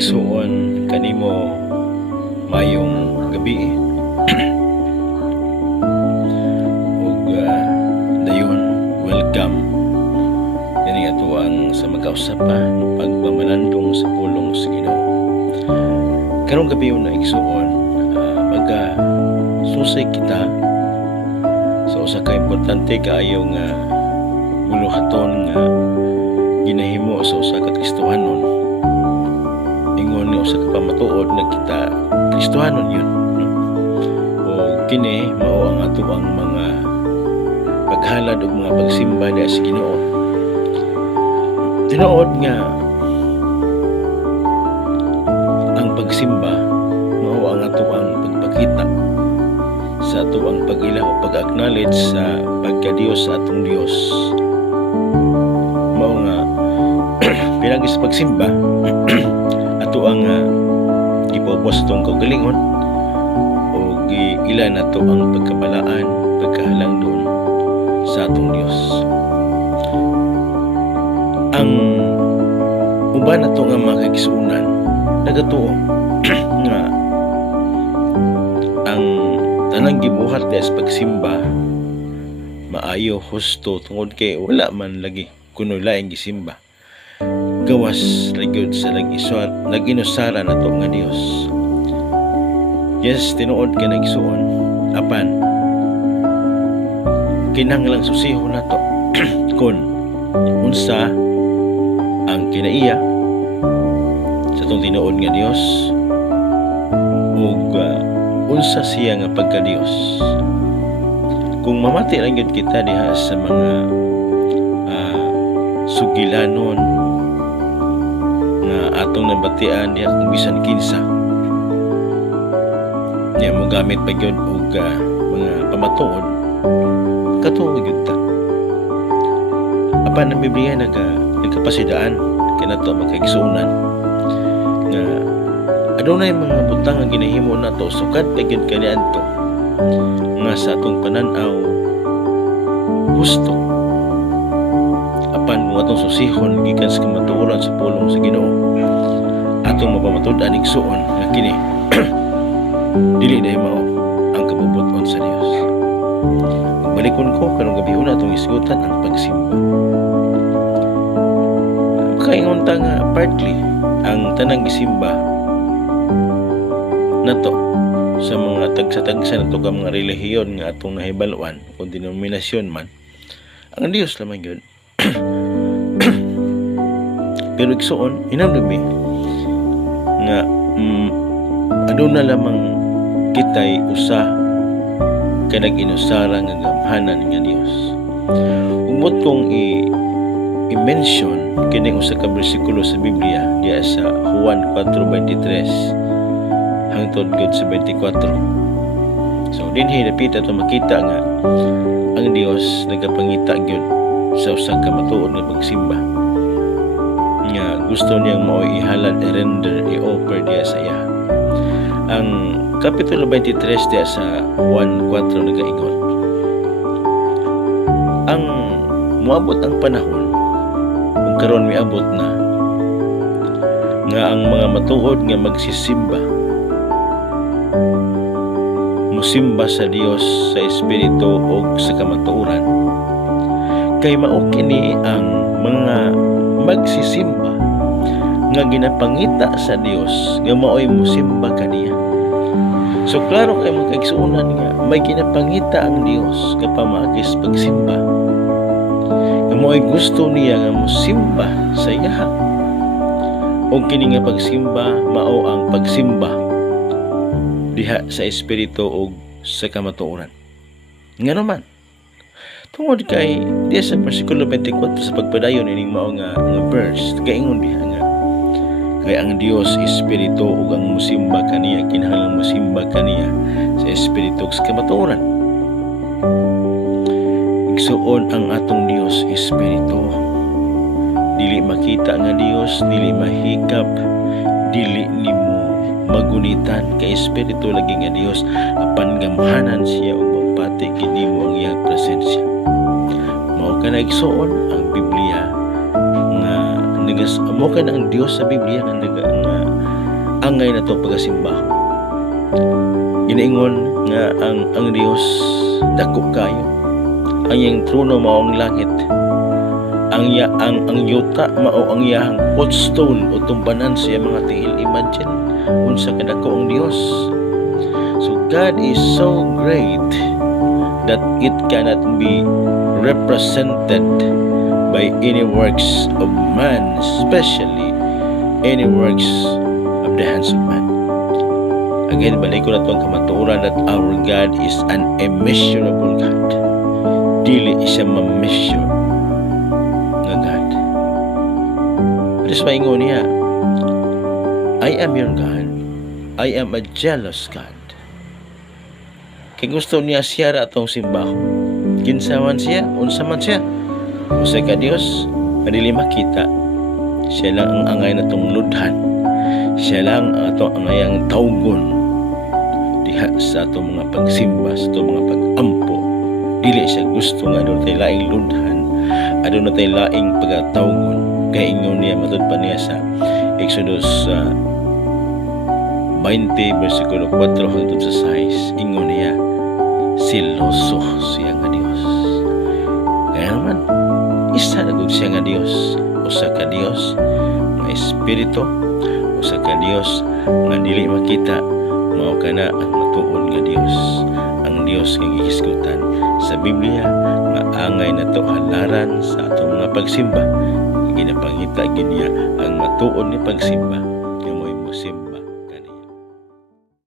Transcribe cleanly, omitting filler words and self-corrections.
igsuon kanimo mayong gabi ug dayon welcome kini ato ang sa magkausap pa pagpamalandong sa pulong sa Ginoo. Karong gabi na igsuon magka susay kita sa usa ka importante kaayo nga buluhaton nga ginahimo sa usa ka Kristohanon. Ingon ni usa ka pamatuod na kita Kristohanon yun, no? O kini mao ang ato ang mga paghalad ug mga pagsimba diha sa Ginoo. Tinuod nga ang pagsimba mao ang ato ang pagpakita sa ato ang pag-ilaw o pag-acknowledge sa pagka-Dios sa atong Dios. Mao nga pinagi sa pagsimba ato ang gipobos itong kaugalingon o ilan ato ang pagkabalaan, pagkahalangdon sa atong Dios. Ang uban ato nga mga kaigsuonan nagatuo nga ang tanang gibuhat sa pagsimba maayo, husto, tungod kay wala man lagi kuno laing gisimba gawas ragyod sa nag-inusara na to nga Dios. Yes, tinuod ka nagsuon apan kinahanglang susiho na to kun unsa ang kinaiya sa tong tinuod nga Dios ug unsa siya nga pagka-Dios. Kung mamati lang yun kita diha sa mga sugilanon nga atong nabatian diha kung bisan kinsa niya mo gamit pa yun og mga pamatuod katuog yun ta. Apan ang Biblia nagkapasidaan kinato makaigsuonan nga adunay mga butang nga ginahimo nato sukad pa gyud kaniadto nga sa atong pananaw gusto apan kung atong susihon gikan sa kamatuoran sa pulong sa Ginoo atong mapamatud-an igsuon nga kini dili na mao ang kabubuton sa Dios. Magbalikon ko karong gabi una atong isgutan ang pagsimba. Kaingon ta nga partly ang tanang gisimba nato sa mga tagsa-tagsa na ito ka mga relihiyon nga atong nahibaluan kung denominasyon man ang Diyos lamang yun. Pero igsuon hinamdumi nga aduna lamang kitay usa ka nag-inusara nga gamhanan nga Dios. Umot kong i-mention kining usa ka bersikulo sa Biblia diya sa Juan 4:23 hangtod gud sa 24. So dinhi dapit ato makita nga ang Dios nagapangita gyud sa usa ka matuod nga pagsimba nga gusto niyang mao ihalad, i-render, i-offer diya sa iya. Ang kapitulo 23 diya sa Juan 4 nagaingon ang moabot ang panahon kung karon miabot na nga ang mga matuod nga magsisimba musimba sa Dios sa Espiritu o sa kamatuoran kay mao kini ang mga magsisimba nga ginapangita sa Dios nga mao'y musimba kaniya. So klaro kay mga kaigsuonan nga may ginapangita ang Dios nga pamaagis pagsimba nga mao'y gusto niya nga musimba sa iya o kini nga pagsimba mao ang pagsimba diha sa Espiritu o sa kamatuoran. Nga naman, tungod kay diha sa versikulo 24 sa pagpadayon ining mao nga verse, kaingon diha nga kay ang Dios Espiritu ug ang musimba kaniya kinahanglan musimba kaniya sa Espiritu ug sa kamatuoran. Igsuon ang atong Dios Espiritu. Dili makita nga Dios, dili mahikap, dili nimo magunitan kay Espiritu lagi nga Dios apan gamhanan siya ug mapati kinimo ang iyang presensya. Mao ka na igsuon ang Biblia nga amo ka na ang Dios sa Biblia nga angay na to pagasimba. Ginaingon nga ang Dios dako kayo. Ang iyang trono mao ang langit. Ang yuta mao ang iyang footstool o tumbanan sa mga tiil. Imagine unsa kadako ang Dios. So God is so great that it cannot be represented by any works of man, especially any works of the hands of man. Again, balik ko na itong kamatuoran that our God is an immeasurable God. Dili siya ma-measure nga God. Alis maingon niya, I am your God. I am a jealous God. Kaya gusto niya siya ra atong simbaho. Kinsaman siya, unsa man siya. Usa ka Dios, adili makita. Siya lang ang angay na tong ludhan. Siya lang ang atong angayang tawgon diha sa atong mga pagsimba, sa atong mga pag-ampo. Dili siya gusto nga doon tayo laing ludhan, adun na tayo laing pagtawgon. Kaya ingon niya, matod pa niya sa Exodus 20 versikulo 4 hangtod sa 6, ingon niya, siloso siya nga Dios. Kaya naman, isa na gud siya nga Dios. Usa ka Dios nga Espiritu, usa ka Dios nga dili makita, mao kana ang matuod nga Dios. Ang Dios nga gihisgutan sa Biblia nga angay na to halaran sa atong mga pagsimba. Ginapangita gid niya ang matuod ni pagsimba